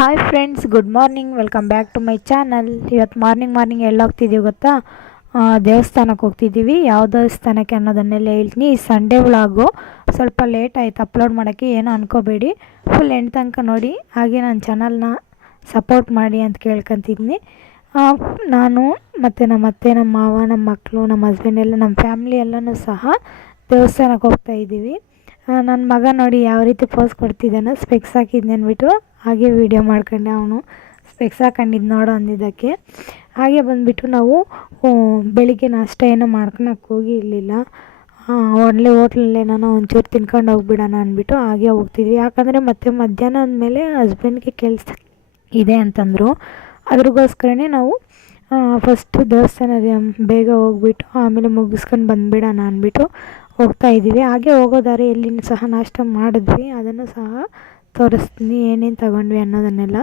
Hi friends, good morning. Welcome back to my channel. ಇವತ್ತು morning ಎಲ್ಲಿ ಹೋಗ್ತಿದ್ದೀವಿ ಗೊತ್ತಾ? ದೇವಸ್ಥಾನಕ್ಕೆ ಹೋಗ್ತಿದ್ದೀವಿ. ಯಾವ ದೇವಸ್ಥಾನಕ್ಕೆ ಅನ್ನೋದನ್ನೆಲ್ಲ ಹೇಳ್ತೀನಿ. ಈ ಸಂಡೇ ವ್ಲಾಗು ಸ್ವಲ್ಪ ಲೇಟ್ ಆಯಿತು ಅಪ್ಲೋಡ್ ಮಾಡೋಕ್ಕೆ, ಏನೋ ಅನ್ಕೋಬೇಡಿ. ಫುಲ್ ಎಂಡ್ ತನಕ ನೋಡಿ, ಹಾಗೆ ನನ್ನ ಚಾನಲ್ನ ಸಪೋರ್ಟ್ ಮಾಡಿ ಅಂತ ಕೇಳ್ಕೊತಿದ್ದೀನಿ. ನಾನು ಮತ್ತು ನಮ್ಮ ಅತ್ತೆ, ನಮ್ಮ ಮಾವ, ನಮ್ಮ ಮಕ್ಕಳು, ನಮ್ಮ ಹಸ್ಬೆಂಡ್ ಎಲ್ಲ, ನಮ್ಮ ಫ್ಯಾಮ್ಲಿ ಎಲ್ಲನೂ ಸಹ ದೇವಸ್ಥಾನಕ್ಕೆ ಹೋಗ್ತಾಯಿದ್ದೀವಿ. ನನ್ನ ಮಗ ನೋಡಿ ಯಾವ ರೀತಿ ಪೋಸ್ ಕೊಡ್ತಿದ್ದಾನೋ, ಸ್ಪೆಕ್ಸ್ ಹಾಕಿದ್ನಿ ಅಂದ್ಬಿಟ್ಟು ಹಾಗೆ ವೀಡಿಯೋ ಮಾಡ್ಕೊಂಡೆ. ಅವನು ಸ್ಪೆಕ್ಸ್ ಹಾಕೊಂಡಿದ್ದು ನೋಡೋ ಅಂದಿದ್ದಕ್ಕೆ. ಹಾಗೆ ಬಂದುಬಿಟ್ಟು ನಾವು ಬೆಳಿಗ್ಗೆ ನಾಷ್ಟ ಏನೋ ಮಾಡ್ಕೊಳಕ್ಕೆ ಹೋಗಿ ಇರಲಿಲ್ಲ. ಒಳ್ಳೆ ಹೋಟ್ಲಲ್ಲೇ ನಾನು ಒಂಚೂರು ತಿನ್ಕೊಂಡು ಹೋಗ್ಬಿಡೋಣ ಅಂದ್ಬಿಟ್ಟು ಹಾಗೆ ಹೋಗ್ತಿದ್ವಿ. ಯಾಕಂದರೆ ಮತ್ತೆ ಮಧ್ಯಾಹ್ನ ಅಂದಮೇಲೆ ಹಸ್ಬೆಂಡ್ಗೆ ಕೆಲಸ ಇದೆ ಅಂತಂದರು. ಅದ್ರಿಗೋಸ್ಕರನೇ ನಾವು ಫಸ್ಟು ದೇವಸ್ಥಾನ ಬೇಗ ಹೋಗ್ಬಿಟ್ಟು ಆಮೇಲೆ ಮುಗಿಸ್ಕೊಂಡು ಬಂದುಬಿಡೋಣ ಅಂದ್ಬಿಟ್ಟು ಹೋಗ್ತಾಯಿದ್ದೀವಿ. ಹಾಗೆ ಹೋಗೋ ದಾರಿಯಲ್ಲಿ ಸಹ ನಾಷ್ಟ ಮಾಡಿದ್ವಿ, ಅದನ್ನು ಸಹ ತೋರಿಸ್ತೀನಿ ಏನೇನು ತಗೊಂಡ್ವಿ ಅನ್ನೋದನ್ನೆಲ್ಲ.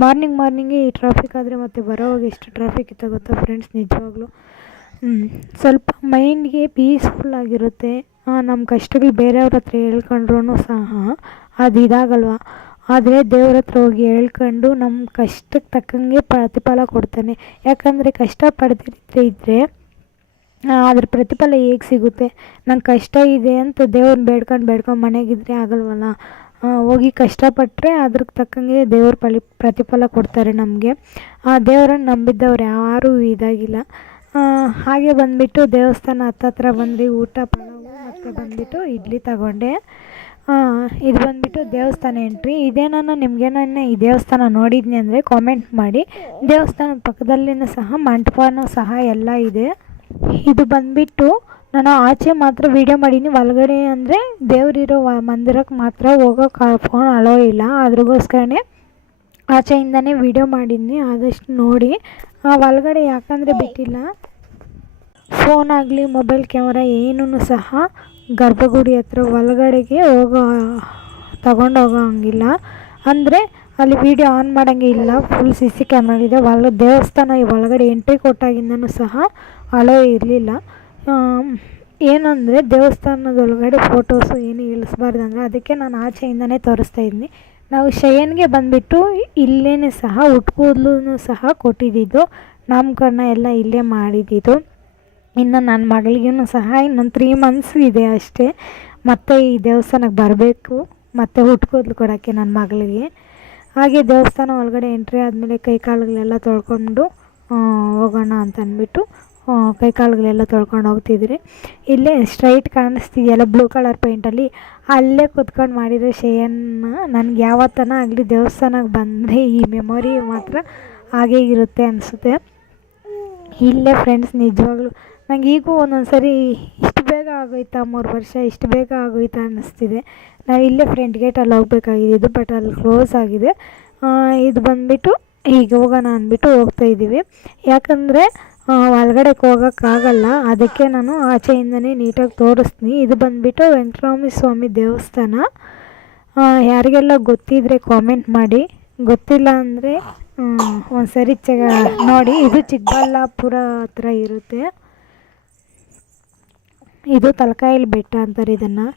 ಮಾರ್ನಿಂಗೇ ಈ ಟ್ರಾಫಿಕ್ ಆದರೆ ಮತ್ತೆ ಬರೋವಾಗ ಎಷ್ಟು ಟ್ರಾಫಿಕ್ ಇತ್ತು ಗೊತ್ತಾ ಫ್ರೆಂಡ್ಸ್, ನಿಜವಾಗ್ಲೂ. ಸ್ವಲ್ಪ ಮೈಂಡ್ಗೆ ಪೀಸ್ಫುಲ್ಲಾಗಿರುತ್ತೆ. ನಮ್ಮ ಕಷ್ಟಗಳು ಬೇರೆಯವ್ರ ಹತ್ರ ಹೇಳ್ಕೊಂಡ್ರೂ ಸಹ ಅದು ಇದಾಗಲ್ವ. ಆದರೆ ದೇವ್ರ ಹತ್ರ ಹೋಗಿ ಹೇಳ್ಕೊಂಡು ನಮ್ಮ ಕಷ್ಟಕ್ಕೆ ತಕ್ಕಂಗೆ ಪ್ರತಿಫಲ ಕೊಡ್ತಾನೆ. ಯಾಕಂದರೆ ಕಷ್ಟ ಪಡ್ತಿದ್ರೆ ಅದ್ರ ಪ್ರತಿಫಲ ಹೇಗೆ ಸಿಗುತ್ತೆ? ನಂಗೆ ಕಷ್ಟ ಇದೆ ಅಂತ ದೇವ್ರನ್ನ ಬೇಡ್ಕೊಂಡು ಮನೆಗಿದ್ರೆ ಆಗಲ್ವಲ್ಲ. ಹೋಗಿ ಕಷ್ಟಪಟ್ಟರೆ ಅದ್ರಿಗೆ ತಕ್ಕಂಗೆ ದೇವ್ರ ಪ್ರತಿಫಲ ಕೊಡ್ತಾರೆ ನಮಗೆ. ಆ ದೇವರನ್ನು ನಂಬಿದ್ದವ್ರು ಯಾರೂ ಇದಾಗಿಲ್ಲ. ಹಾಗೆ ಬಂದುಬಿಟ್ಟು ದೇವಸ್ಥಾನ ಹತ್ತತ್ರ ಬಂದು ಊಟ ಪಲಾವು ಮತ್ತು ಬಂದುಬಿಟ್ಟು ಇಡ್ಲಿ ತಗೊಂಡೆ. ಇದು ಬಂದುಬಿಟ್ಟು ದೇವಸ್ಥಾನ ಎಂಟ್ರಿ. ಇದೇನೋ ನಿಮಗೇನೋ ಈ ದೇವಸ್ಥಾನ ನೋಡಿದ್ನಿ ಅಂದರೆ ಕಾಮೆಂಟ್ ಮಾಡಿ. ದೇವಸ್ಥಾನದ ಪಕ್ಕದಲ್ಲಿನೂ ಸಹ ಮಂಟಪನೂ ಸಹ ಎಲ್ಲ ಇದೆ. ಇದು ಬಂದುಬಿಟ್ಟು ನಾನು ಆಚೆ ಮಾತ್ರ ವೀಡಿಯೋ ಮಾಡೀನಿ. ಒಳಗಡೆ ಅಂದರೆ ದೇವರಿರೋ ಮಂದಿರಕ್ಕೆ ಮಾತ್ರ ಹೋಗೋಕೆ ಫೋನ್ ಅಲೋ ಇಲ್ಲ. ಅದ್ರಿಗೋಸ್ಕರನೇ ಆಚೆಯಿಂದನೇ ವೀಡಿಯೋ ಮಾಡಿದ್ದೀನಿ. ಆದಷ್ಟು ನೋಡಿ. ಒಳಗಡೆ ಯಾಕಂದರೆ ಬಿಟ್ಟಿಲ್ಲ, ಫೋನ್ ಆಗಲಿ ಮೊಬೈಲ್ ಕ್ಯಾಮ್ರಾ ಏನೂ ಸಹ ಗರ್ಭಗುಡಿ ಹತ್ರ ಒಳಗಡೆಗೆ ತಗೊಂಡೋಗೋ ಹಂಗಿಲ್ಲ. ಅಂದರೆ ಅಲ್ಲಿ ವೀಡಿಯೋ ಆನ್ ಮಾಡೋಂಗೆ ಇಲ್ಲ. Full CC ಕ್ಯಾಮ್ರಾಗಿದೆ. ದೇವಸ್ಥಾನ ಒಳಗಡೆ ಎಂಟ್ರಿ ಕೊಟ್ಟಾಗಿಂದನೂ ಸಹ ಅಲೋ ಇರಲಿಲ್ಲ. ಏನಂದರೆ ದೇವಸ್ಥಾನದೊಳಗಡೆ ಫೋಟೋಸು ಏನು ಇಳಿಸ್ಬಾರ್ದು ಅಂದರೆ, ಅದಕ್ಕೆ ನಾನು ಆಚೆಯಿಂದನೇ ತೋರಿಸ್ತಾ ಇದ್ದೀನಿ. ನಾವು ಶಯನ್ಗೆ ಬಂದುಬಿಟ್ಟು ಇಲ್ಲೇ ಸಹ ಉಟ್ಕೂದಲೂ ಸಹ ಕೊಟ್ಟಿದ್ದಿದ್ದು, ನಾಮಕರಣ ಎಲ್ಲ ಇಲ್ಲೇ ಮಾಡಿದ್ದಿದ್ದು. ಇನ್ನು ನನ್ನ ಮಗಳಿಗೂ ಸಹ ಇನ್ನೊಂದು 3 months ಇದೆ ಅಷ್ಟೇ. ಮತ್ತೆ ಈ ದೇವಸ್ಥಾನಕ್ಕೆ ಬರಬೇಕು, ಮತ್ತು ಹುಟ್ಕೂದಲು ಕೊಡೋಕ್ಕೆ ನನ್ನ ಮಗಳಿಗೆ. ಹಾಗೆ ದೇವಸ್ಥಾನ ಒಳಗಡೆ ಎಂಟ್ರಿ ಆದಮೇಲೆ ಕೈಕಾಲುಗಳೆಲ್ಲ ತೊಳ್ಕೊಂಡು ಹೋಗೋಣ ಅಂತ ಅಂದ್ಬಿಟ್ಟು ಕೈಕಾಲುಗಳೆಲ್ಲ ತೊಳ್ಕೊಂಡು ಹೋಗ್ತಿದ್ರಿ. ಇಲ್ಲೇ ಸ್ಟ್ರೈಟ್ ಕಾಣಿಸ್ತಿದೆಯಲ್ಲ ಬ್ಲೂ ಕಲರ್ ಪೇಂಟಲ್ಲಿ, ಅಲ್ಲೇ ಕುತ್ಕೊಂಡು ಮಾಡಿರೋ ಶಯನ್ನ. ನನಗೆ ಯಾವತ್ತನ ಆಗಲಿ ದೇವಸ್ಥಾನಕ್ಕೆ ಬಂದರೆ ಈ ಮೆಮೊರಿ ಮಾತ್ರ ಹಾಗೇ ಇರುತ್ತೆ ಅನಿಸುತ್ತೆ. ಇಲ್ಲೇ ಫ್ರೆಂಡ್ಸ್, ನಿಜವಾಗ್ಲೂ ನಂಗೆ ಈಗೂ ಒಂದೊಂದು ಸರಿ ಇಷ್ಟು ಬೇಗ ಆಗೋಯ್ತಾ 3 ವರ್ಷ, ಇಷ್ಟು ಬೇಗ ಆಗೋಯ್ತಾ ಅನ್ನಿಸ್ತಿದೆ. ನಾವು ಇಲ್ಲೇ ಫ್ರಂಟ್ ಗೇಟಲ್ಲಿ ಹೋಗ್ಬೇಕಾಗಿದ್ದು, ಬಟ್ ಅಲ್ಲಿ ಕ್ಲೋಸ್ ಆಗಿದೆ. ಇದು ಬಂದುಬಿಟ್ಟು ಈಗ ಹೋಗೋಣ ಅಂದ್ಬಿಟ್ಟು ಹೋಗ್ತಾಯಿದ್ದೀವಿ. ಯಾಕಂದರೆ ಒಳಗಡೆ ಹೋಗೋಕ್ಕಾಗಲ್ಲ, ಅದಕ್ಕೆ ನಾನು ಆಚೆಯಿಂದನೇ ನೀಟಾಗಿ ತೋರಿಸ್ತೀನಿ. ಇದು ಬಂದುಬಿಟ್ಟು ವೆಂಕಟರಮಣ ಸ್ವಾಮಿ ದೇವಸ್ಥಾನ. ಯಾರಿಗೆಲ್ಲ ಗೊತ್ತಿದ್ದರೆ ಕಾಮೆಂಟ್ ಮಾಡಿ, ಗೊತ್ತಿಲ್ಲ ಅಂದರೆ ಒಂದು ಸರಿ ನೋಡಿ. ಇದು ಚಿಕ್ಕಬಳ್ಳಾಪುರ ಹತ್ರ ಇರುತ್ತೆ. ಇದು ತಲಕಾಯಲು ಬೆಟ್ಟ ಅಂತಾರೆ ಇದನ್ನು.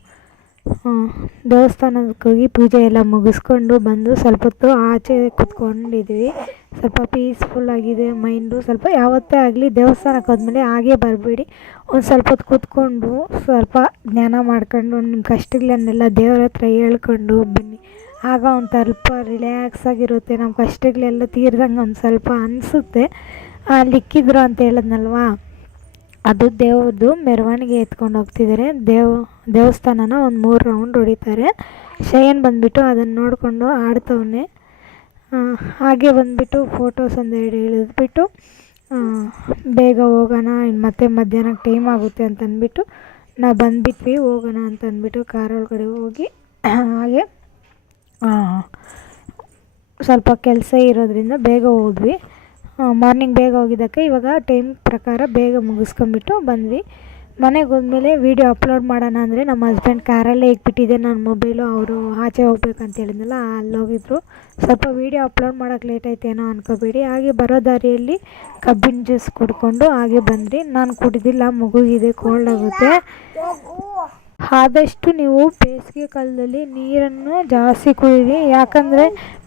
ದೇವಸ್ಥಾನಕ್ಕೆ ಹೋಗಿ ಪೂಜೆ ಎಲ್ಲ ಮುಗಿಸ್ಕೊಂಡು ಬಂದು ಸ್ವಲ್ಪ ಹೊತ್ತು ಆಚೆ ಕೂತ್ಕೊಂಡಿದ್ವಿ. ಸ್ವಲ್ಪ ಪೀಸ್ಫುಲ್ಲಾಗಿದೆ ಮೈಂಡು. ಸ್ವಲ್ಪ ಯಾವತ್ತೇ ಆಗಲಿ ದೇವಸ್ಥಾನಕ್ಕೆ ಹೋದ್ಮೇಲೆ ಹಾಗೇ ಬರಬೇಡಿ. ಒಂದು ಸ್ವಲ್ಪ ಹೊತ್ತು ಕೂತ್ಕೊಂಡು ಸ್ವಲ್ಪ ಜ್ಞಾನ ಮಾಡ್ಕೊಂಡು ನಿಮ್ಮ ಕಷ್ಟಗಳನ್ನೆಲ್ಲ ದೇವ್ರ ಹತ್ರ ಹೇಳ್ಕೊಂಡು ಬನ್ನಿ. ಆಗ ಒಂದು ಸ್ವಲ್ಪ ರಿಲ್ಯಾಕ್ಸಾಗಿರುತ್ತೆ. ನಮ್ಮ ಕಷ್ಟಗಳೆಲ್ಲ ತೀರ್ದಂಗೆ ಒಂದು ಸ್ವಲ್ಪ ಅನಿಸುತ್ತೆ. ಲಿಕ್ಕಿದ್ರು ಅಂತ ಹೇಳಿದ್ನಲ್ವಾ, ಅದು ದೇವ್ರದ್ದು ಮೆರವಣಿಗೆ ಎತ್ಕೊಂಡು ಹೋಗ್ತಿದ್ದಾರೆ. ದೇವಸ್ಥಾನನ ಒಂದು 3 ರೌಂಡ್ ಹೊಡಿತಾರೆ. ಶಯನ್ ಬಂದುಬಿಟ್ಟು ಅದನ್ನು ನೋಡಿಕೊಂಡು ಆಡ್ತವನೆ. ಹಾಗೆ ಬಂದುಬಿಟ್ಟು ಫೋಟೋಸ್ ಒಂದೆರಡು ಇಳಿದ್ಬಿಟ್ಟು ಬೇಗ ಹೋಗೋಣ, ಮತ್ತೆ ಮಧ್ಯಾಹ್ನಕ್ಕೆ ಟೈಮ್ ಆಗುತ್ತೆ ಅಂತ ಅಂದ್ಬಿಟ್ಟು ನಾವು ಬಂದುಬಿಟ್ವಿ. ಹೋಗೋಣ ಅಂತ ಅಂದ್ಬಿಟ್ಟು ಕಾರೊಳಗಡೆ ಹೋಗಿ ಹಾಗೆ ಸ್ವಲ್ಪ ಕೆಲಸ ಇರೋದ್ರಿಂದ ಬೇಗ ಹೋದ್ವಿ. ಮಾರ್ನಿಂಗ್ ಬೇಗ ಹೋಗಿದ್ದಕ್ಕೆ ಇವಾಗ ಟೈಮ್ ಪ್ರಕಾರ ಬೇಗ ಮುಗಿಸ್ಕೊಂಬಿಟ್ಟು ಬಂದ್ವಿ. ಮನೆಗೆ ಹೋದ್ಮೇಲೆ ವೀಡಿಯೋ ಅಪ್ಲೋಡ್ ಮಾಡೋಣ ಅಂದರೆ ನಮ್ಮ ಹಸ್ಬೆಂಡ್ ಕಾರಲ್ಲೇ ಇಟ್ಬಿಟ್ಟಿದ್ದೆ ನನ್ನ ಮೊಬೈಲು. ಅವರು ಆಚೆ ಹೋಗ್ಬೇಕಂತ ಹೇಳಿದ್ನಲ್ಲ, ಅಲ್ಲಿ ಹೋಗಿದ್ರು. ಸ್ವಲ್ಪ ವೀಡಿಯೋ ಅಪ್ಲೋಡ್ ಮಾಡೋಕ್ಕೆ ಲೇಟ್ ಆಯ್ತೇನೋ ಅನ್ಕೋಬೇಡಿ. ಹಾಗೆ ಬರೋ ದಾರಿಯಲ್ಲಿ ಕಬ್ಬಿನ ಜ್ಯೂಸ್ ಕುಡ್ಕೊಂಡು ಹಾಗೆ ಬಂದ್ರಿ. ನಾನು ಕುಡಿದಿಲ್ಲ, ಮಗುವಿದೆ, ಕೋಲ್ಡ್ ಆಗುತ್ತೆ. ಆದಷ್ಟು ನೀವು ಬೇಸಿಗೆ ಕಾಲದಲ್ಲಿ ನೀರನ್ನು ಜಾಸ್ತಿ ಕುಡೀರಿ. ಯಾಕಂದರೆ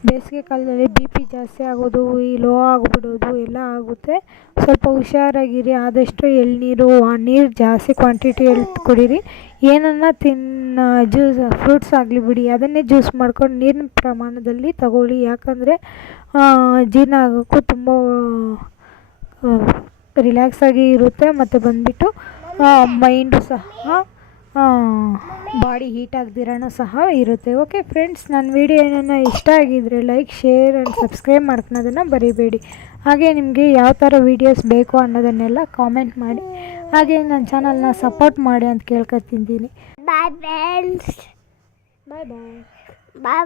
ಬೇಸಿಗೆ ಕಾಲದಲ್ಲಿ ಬಿ ಪಿ ಜಾಸ್ತಿ ಆಗೋದು, ಈ ಲೋ ಆಗಿಬಿಡೋದು ಎಲ್ಲ ಆಗುತ್ತೆ. ಸ್ವಲ್ಪ ಹುಷಾರಾಗಿರಿ. ಆದಷ್ಟು ಎಳ್ನೀರು ನೀರು ಜಾಸ್ತಿ ಕ್ವಾಂಟಿಟಿಯಲ್ಲಿ ಕುಡೀರಿ. ಏನನ್ನ ಜ್ಯೂಸ್ ಫ್ರೂಟ್ಸ್ ಆಗಲಿ ಬಿಡಿ, ಅದನ್ನೇ ಜ್ಯೂಸ್ ಮಾಡ್ಕೊಂಡು ನೀರಿನ ಪ್ರಮಾಣದಲ್ಲಿ ತಗೊಳ್ಳಿ. ಯಾಕಂದರೆ ಜೀರ್ಣ ಆಗೋಕ್ಕೂ ತುಂಬ ರಿಲ್ಯಾಕ್ಸಾಗಿ ಇರುತ್ತೆ. ಮತ್ತು ಬಂದುಬಿಟ್ಟು ಮೈಂಡು ಸಹ ಬಾಡಿ ಹೀಟ್ ಆಗದಿರೋಣ ಸಹ ಇರುತ್ತೆ. ಓಕೆ ಫ್ರೆಂಡ್ಸ್, ನನ್ನ ವಿಡಿಯೋ ಏನನ್ನ ಇಷ್ಟ ಆಗಿದ್ದರೆ ಲೈಕ್, ಶೇರ್ ಆ್ಯಂಡ್ ಸಬ್ಸ್ಕ್ರೈಬ್ ಮಾಡ್ಕೊಳೋದನ್ನು ಬರಿಬೇಡಿ. ಹಾಗೆ ನಿಮಗೆ ಯಾವ ಥರ ವೀಡಿಯೋಸ್ ಬೇಕು ಅನ್ನೋದನ್ನೆಲ್ಲ ಕಾಮೆಂಟ್ ಮಾಡಿ. ಹಾಗೆ ನನ್ನ ಚಾನಲ್ನ ಸಪೋರ್ಟ್ ಮಾಡಿ ಅಂತ ಕೇಳ್ಕೊತಿದ್ದೀನಿ. Bye friends. ಬಾಯ್ ಬಾಯ್. ಬಾಯ್.